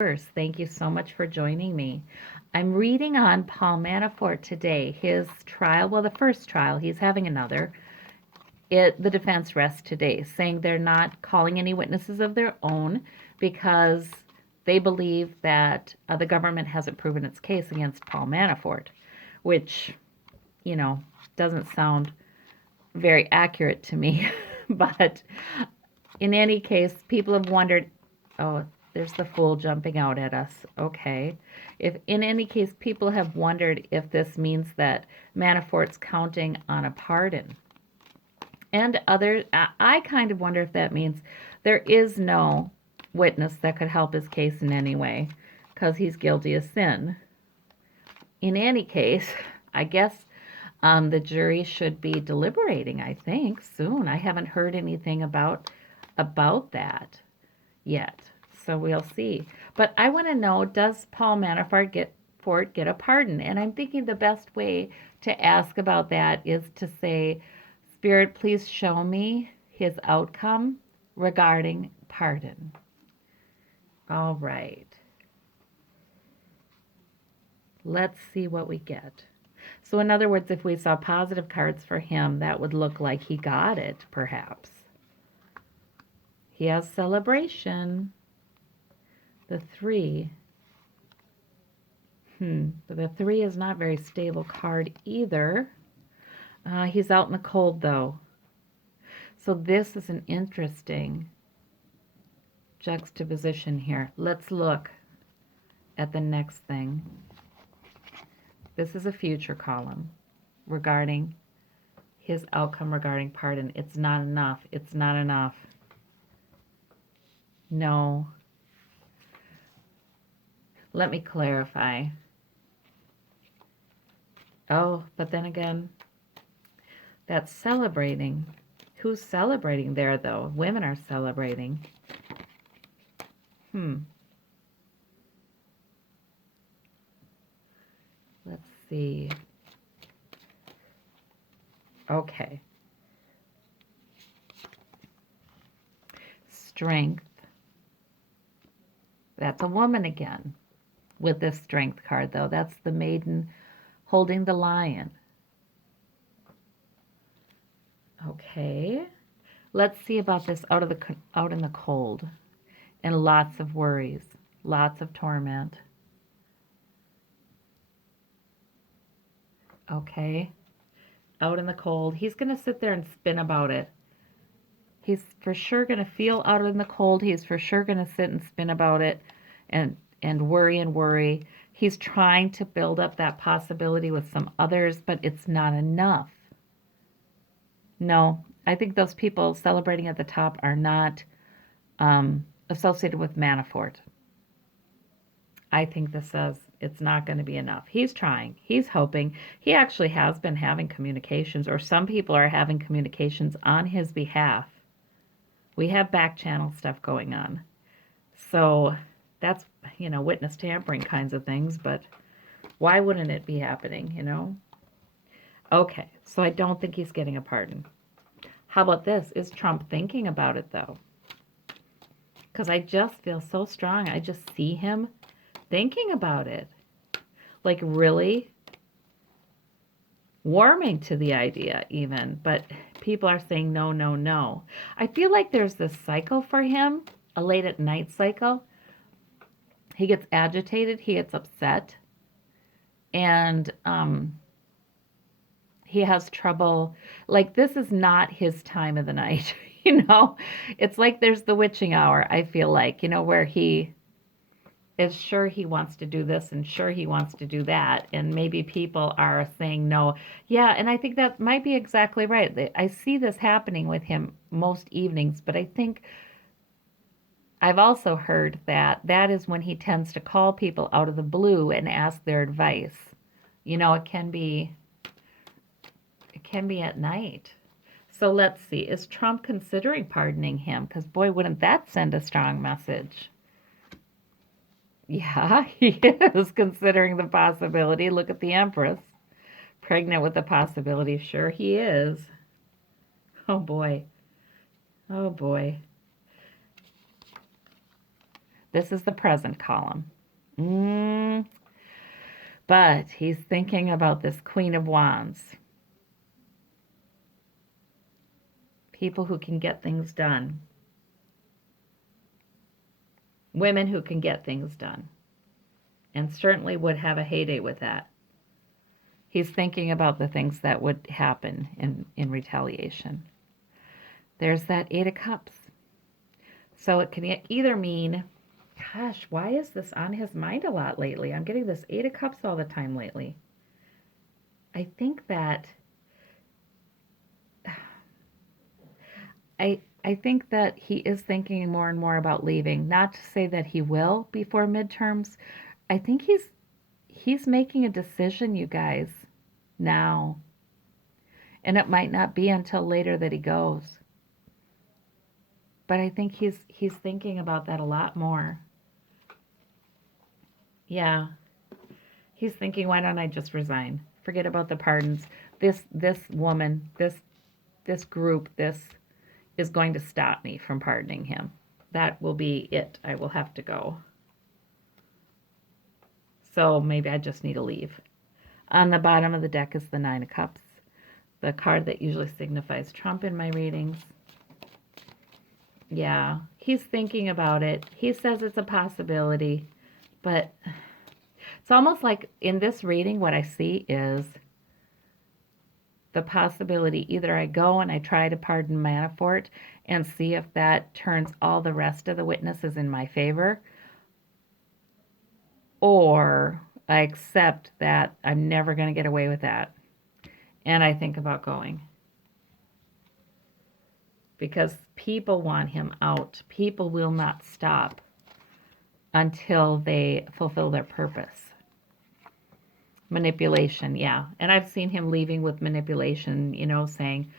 Thank you so much for joining me. I'm reading on Paul Manafort today. His trial, well, the first trial, he's having another. The defense rests today, saying they're not calling any witnesses of their own because they believe that the government hasn't proven its case against Paul Manafort, which, you know, doesn't sound very accurate to me. But in any case, people have wondered, oh, there's the fool jumping out at us. Okay. If in any case, people have wondered if this means that Manafort's counting on a pardon. And others, I kind of wonder if that means there is no witness that could help his case in any way because he's guilty of sin. In any case, I guess the jury should be deliberating, I think, soon. I haven't heard anything about that yet. So we'll see. But I want to know, does Paul Manafort get a pardon? And I'm thinking the best way to ask about that is to say, Spirit, please show me his outcome regarding pardon. All right. Let's see what we get. So in other words, if we saw positive cards for him, that would look like he got it, perhaps. He has celebration. The 3. The 3 is not a very stable card either. He's out in the cold, though. So this is an interesting juxtaposition here. Let's look at the next thing. This is a future column regarding his outcome regarding pardon. It's not enough. It's not enough. No. Let me clarify. Oh, but then again, that's celebrating. Who's celebrating there, though? Women are celebrating. Let's see. Okay. Strength. That's a woman again with this strength card, though. That's the maiden holding the lion. Okay. Let's see about this out in the cold and lots of worries, lots of torment. Okay. Out in the cold. He's going to sit there and spin about it. He's for sure going to feel out in the cold. He's for sure going to sit and spin about it and worry and worry. He's trying to build up that possibility with some others, but it's not enough. No, I think those people celebrating at the top are not associated with Manafort. I think this says it's not going to be enough. He's trying. He's hoping. He actually has been having communications, or some people are having communications on his behalf. We have back channel stuff going on. So that's, witness tampering kinds of things, but why wouldn't it be happening, Okay, so I don't think he's getting a pardon. How about this? Is Trump thinking about it, though? Because I just feel so strong. I just see him thinking about it. Like really warming to the idea even. But people are saying no, no, no. I feel like there's this cycle for him, a late at night cycle. He gets agitated. He gets upset. And he has trouble. Like this is not his time of the night. It's like there's the witching hour, I feel like, where he is sure he wants to do this and sure he wants to do that. And maybe people are saying no. Yeah, and I think that might be exactly right. I see this happening with him most evenings, but I think I've also heard that that is when he tends to call people out of the blue and ask their advice. It can be at night. So let's see. Is Trump considering pardoning him? Because boy, wouldn't that send a strong message? Yeah, he is considering the possibility. Look at the Empress. Pregnant with the possibility. Sure he is. Oh boy. Oh boy. This is the present column. Mm, but he's thinking about this Queen of Wands. People who can get things done. Women who can get things done. And certainly would have a heyday with that. He's thinking about the things that would happen in retaliation. There's that Eight of Cups. So it can either mean, gosh, why is this on his mind a lot lately? I'm getting this Eight of Cups all the time lately. I think that I think that he is thinking more and more about leaving. Not to say that he will before midterms. I think he's making a decision, you guys, now. And it might not be until later that he goes. But I think he's thinking about that a lot more. Yeah. He's thinking, why don't I just resign? Forget about the pardons. This woman, this group, this is going to stop me from pardoning him. That will be it. I will have to go. So maybe I just need to leave. On the bottom of the deck is the Nine of Cups, the card that usually signifies Trump in my readings. Yeah, he's thinking about it. He says it's a possibility, but it's almost like in this reading, what I see is the possibility either I go and I try to pardon Manafort and see if that turns all the rest of the witnesses in my favor, or I accept that I'm never going to get away with that and I think about going. Because people want him out. People will not stop until they fulfill their purpose. Manipulation, yeah. And I've seen him leaving with manipulation, saying,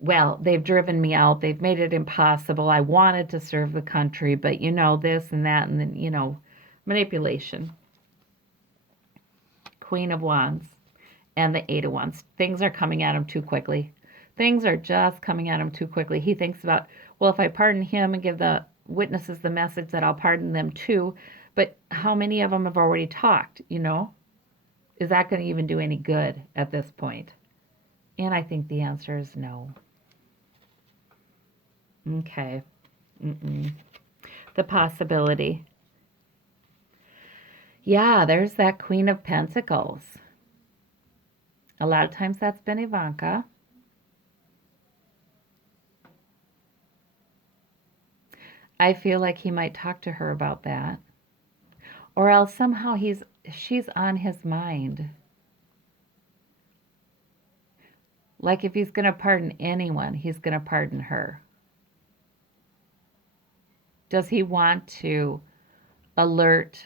well, they've driven me out. They've made it impossible. I wanted to serve the country, but this and that, and then, manipulation. Queen of Wands and the Eight of Wands. Things are coming at him too quickly. Things are just coming at him too quickly. He thinks about, well, if I pardon him and give the witnesses the message that I'll pardon them too, but how many of them have already talked, Is that going to even do any good at this point? And I think the answer is no. Okay. The possibility. Yeah, there's that Queen of Pentacles. A lot of times that's been Ivanka. I feel like he might talk to her about that. Or else somehow she's on his mind. Like if he's going to pardon anyone, he's going to pardon her. Does he want to alert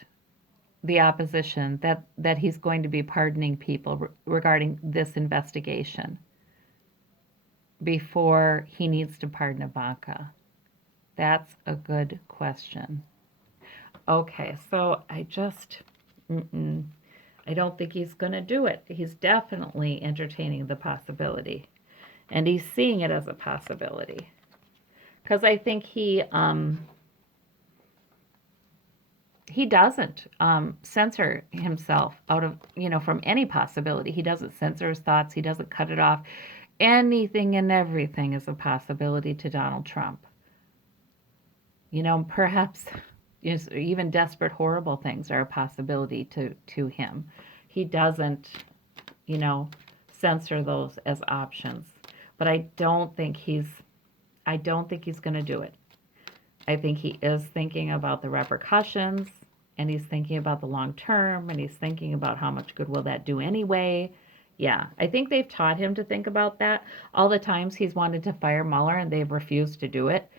the opposition that he's going to be pardoning people regarding this investigation before he needs to pardon Ivanka? That's a good question. Okay, so I don't think he's going to do it. He's definitely entertaining the possibility, and he's seeing it as a possibility, because I think he doesn't censor himself out of, from any possibility. He doesn't censor his thoughts. He doesn't cut it off. Anything and everything is a possibility to Donald Trump. Perhaps even desperate, horrible things are a possibility to him. He doesn't, censor those as options. But I don't think he's going to do it. I think he is thinking about the repercussions, and he's thinking about the long term, and he's thinking about how much good will that do anyway. Yeah, I think they've taught him to think about that. All the times he's wanted to fire Mueller and they've refused to do it.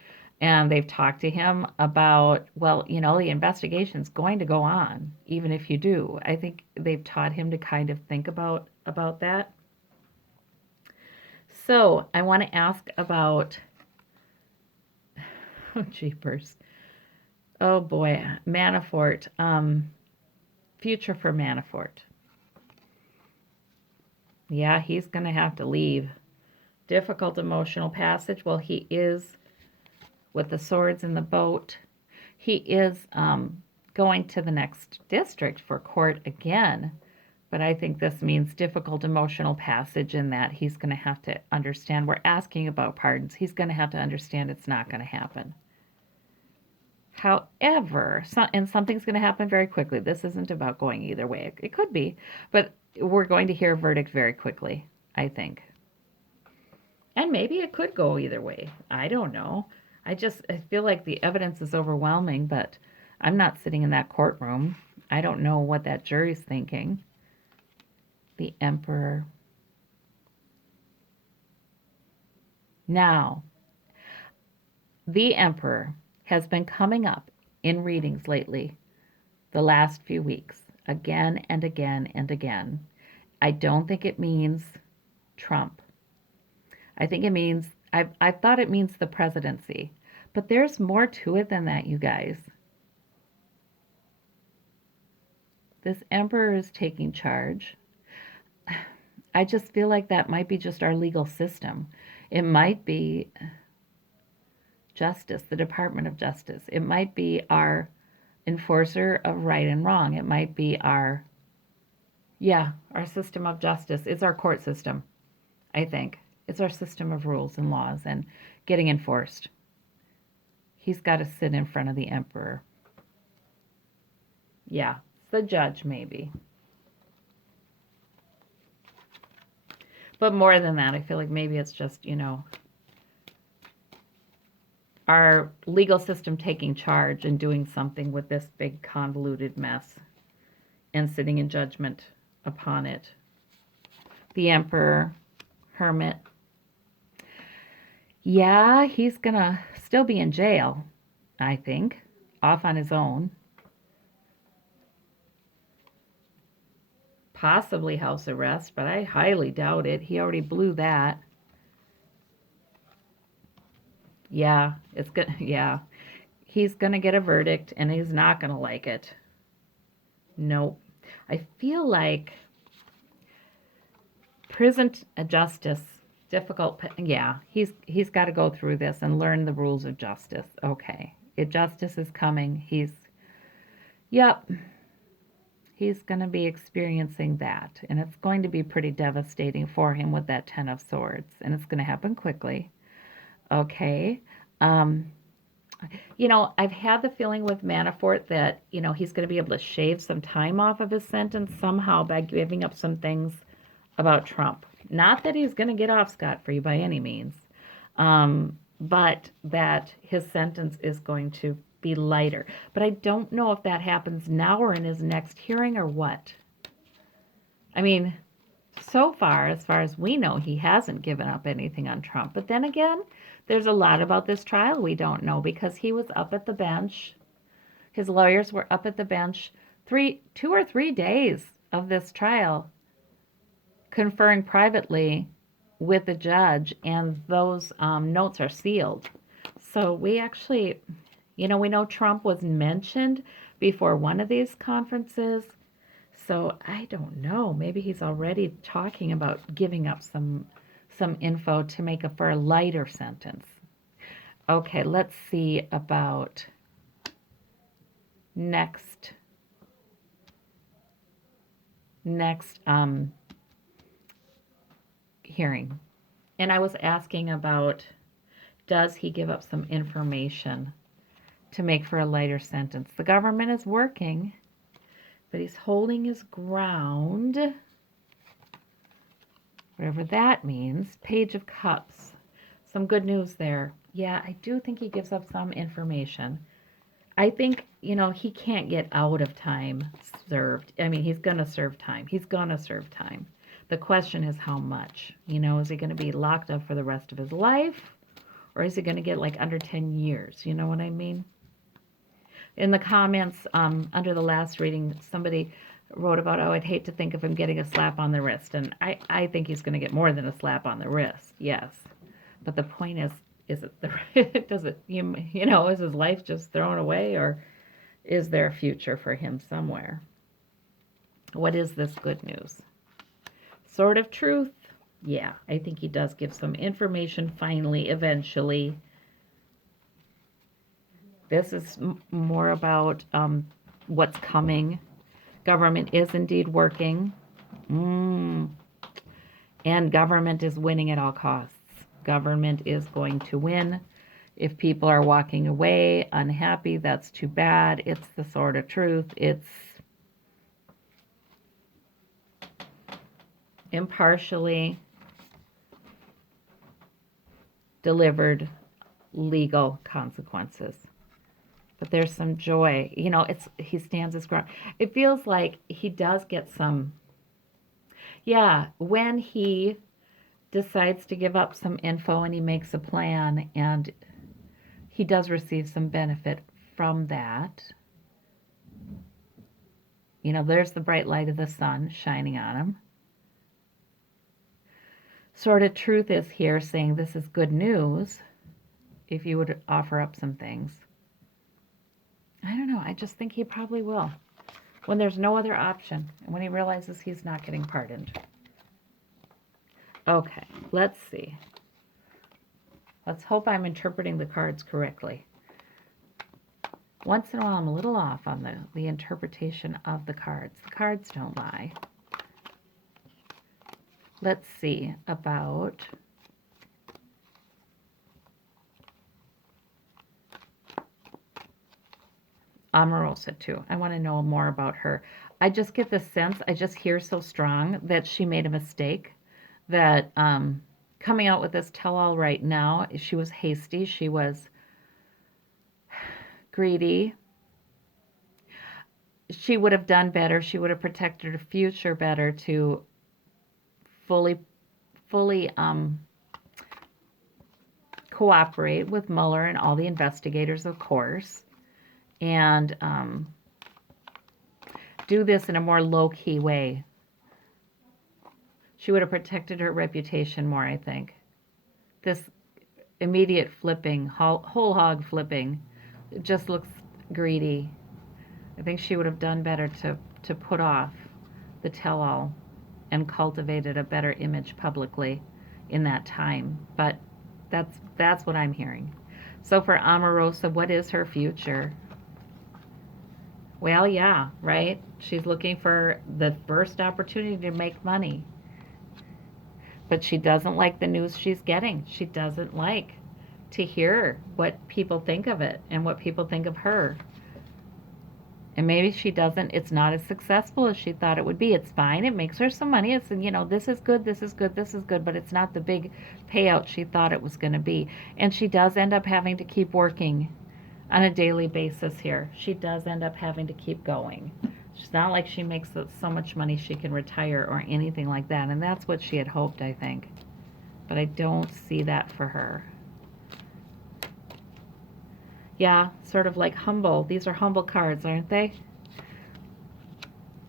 And they've talked to him about, well, the investigation's going to go on, even if you do. I think they've taught him to kind of think about that. So I want to ask about, oh, jeepers. Oh, boy, Manafort. Future for Manafort. Yeah, he's going to have to leave. Difficult emotional passage. Well, he is with the swords in the boat. He is going to the next district for court again, but I think this means difficult emotional passage in that he's going to have to understand. We're asking about pardons. He's going to have to understand it's not going to happen. However, and something's going to happen very quickly. This isn't about going either way. It could be, but we're going to hear a verdict very quickly, I think. And maybe it could go either way. I don't know. I feel like the evidence is overwhelming, but I'm not sitting in that courtroom. I don't know what that jury's thinking. The emperor. Now, the emperor has been coming up in readings lately, the last few weeks, again and again and again. I don't think it means Trump. I think it means, I thought it means the presidency. But there's more to it than that, you guys. This emperor is taking charge. I just feel like that might be just our legal system. It might be justice, the Department of Justice. It might be our enforcer of right and wrong. It might be our system of justice. It's our court system, I think. It's our system of rules and laws and getting enforced. He's got to sit in front of the emperor. Yeah, the judge maybe. But more than that, I feel like maybe it's just, our legal system taking charge and doing something with this big convoluted mess and sitting in judgment upon it. The emperor, hermit. Yeah, he's gonna still be in jail, I think, off on his own. Possibly house arrest, but I highly doubt it. He already blew that. Yeah, it's good. Yeah, he's gonna get a verdict, and he's not gonna like it. Nope. I feel like prison justice difficult. Yeah, he's got to go through this and learn the rules of justice. Okay, if justice is coming, yep, he's going to be experiencing that, and it's going to be pretty devastating for him with that Ten of Swords, and it's going to happen quickly. Okay. Um, I've had the feeling with Manafort that, he's going to be able to shave some time off of his sentence somehow by giving up some things about Trump. Not that he's going to get off scot-free by any means, but that his sentence is going to be lighter. But I don't know if that happens now or in his next hearing or what. I mean, so far as we know, he hasn't given up anything on Trump. But then again, there's a lot about this trial we don't know because he was up at the bench. His lawyers were up at the bench 2 or 3 days of this trial, conferring privately with the judge, and those notes are sealed. So we actually, we know Trump was mentioned before one of these conferences. So I don't know. Maybe he's already talking about giving up some info to make up for a lighter sentence. Okay, let's see about next hearing. And I was asking about, does he give up some information to make for a lighter sentence? The government is working, but he's holding his ground, whatever that means. Page of Cups. Some good news there. Yeah, I do think he gives up some information. I think, he can't get out of time served. I mean, he's going to serve time. He's going to serve time. The question is how much. Is he going to be locked up for the rest of his life? Or is he going to get like under 10 years? You know what I mean? In the comments under the last reading, somebody wrote about, I'd hate to think of him getting a slap on the wrist. And I think he's going to get more than a slap on the wrist, yes. But the point is it, does it, is his life just thrown away, or is there a future for him somewhere? What is this good news? Sword of Truth. Yeah, I think he does give some information finally, eventually. This is more about what's coming. Government is indeed working. Mm. And government is winning at all costs. Government is going to win. If people are walking away unhappy, that's too bad. It's the sort of truth. It's impartially delivered legal consequences. But there's some joy. You know, it's he stands his ground. It feels like he does get some, yeah, when he decides to give up some info and he makes a plan and he does receive some benefit from that. You know, there's the bright light of the sun shining on him. Sort of truth is here saying this is good news if you would offer up some things. I don't know. I just think he probably will. When there's no other option and when he realizes he's not getting pardoned. Okay, let's see. Let's hope I'm interpreting the cards correctly. Once in a while, I'm a little off on the interpretation of the cards. The cards don't lie. Let's see about Omarosa, too. I want to know more about her. I just get the sense, I just hear so strong that she made a mistake, that coming out with this tell-all right now, she was hasty, she was greedy. She would have done better. She would have protected her future better to fully cooperate with Mueller and all the investigators, of course, and do this in a more low-key way. She would have protected her reputation more, I think. This immediate flipping, whole hog flipping, it just looks greedy. I think she would have done better to put off the tell-all and cultivated a better image publicly in that time. But that's what I'm hearing. So for Omarosa, what is her future? Well, yeah, right? She's looking for the first opportunity to make money. But she doesn't like the news she's getting. She doesn't like to hear what people think of it and what people think of her. And maybe it's not as successful as she thought it would be. It's fine. It makes her some money. It's, you know, this is good, this is good, this is good, but it's not the big payout she thought it was going to be. And she does end up having to keep working on a daily basis here. She does end up having to keep going. It's not like she makes so much money she can retire or anything like that. And that's what she had hoped, I think. But I don't see that for her. Yeah, sort of like humble. These are humble cards, aren't they?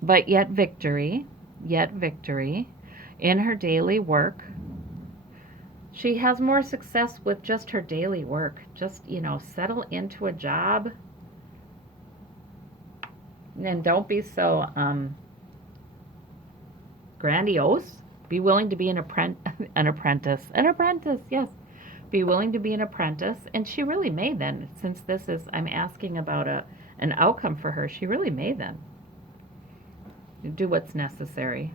But yet victory in her daily work. She has more success with just her daily work. Just, you know, settle into a job. And don't be so grandiose. Be willing to be an apprentice. An apprentice, yes. Be willing to be an apprentice. And she really may then, since I'm asking about an outcome for her, she really may then do what's necessary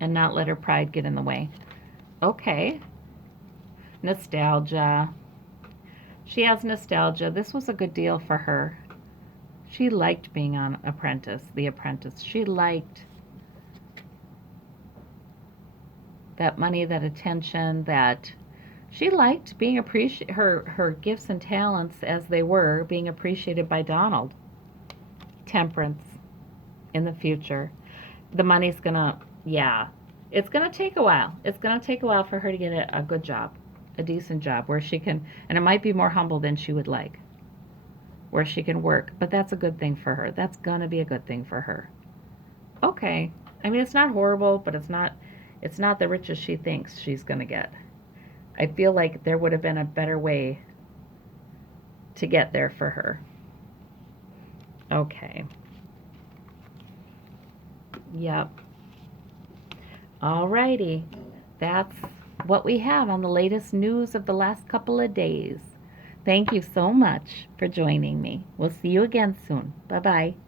and not let her pride get in the way. Okay. Nostalgia. She has nostalgia. This was a good deal for her. She liked being on The Apprentice. She liked that money, that attention, that she liked being her gifts and talents as they were being appreciated by Donald. Temperance in the future. The money's gonna, yeah, it's gonna take a while. It's gonna take a while for her to get a good job, a decent job where she can, and it might be more humble than she would like, where she can work. But that's a good thing for her. That's gonna be a good thing for her. Okay. I mean, it's not horrible, but it's not the riches she thinks she's gonna get. I feel like there would have been a better way to get there for her. Okay. Yep. Alrighty. That's what we have on the latest news of the last couple of days. Thank you so much for joining me. We'll see you again soon. Bye bye.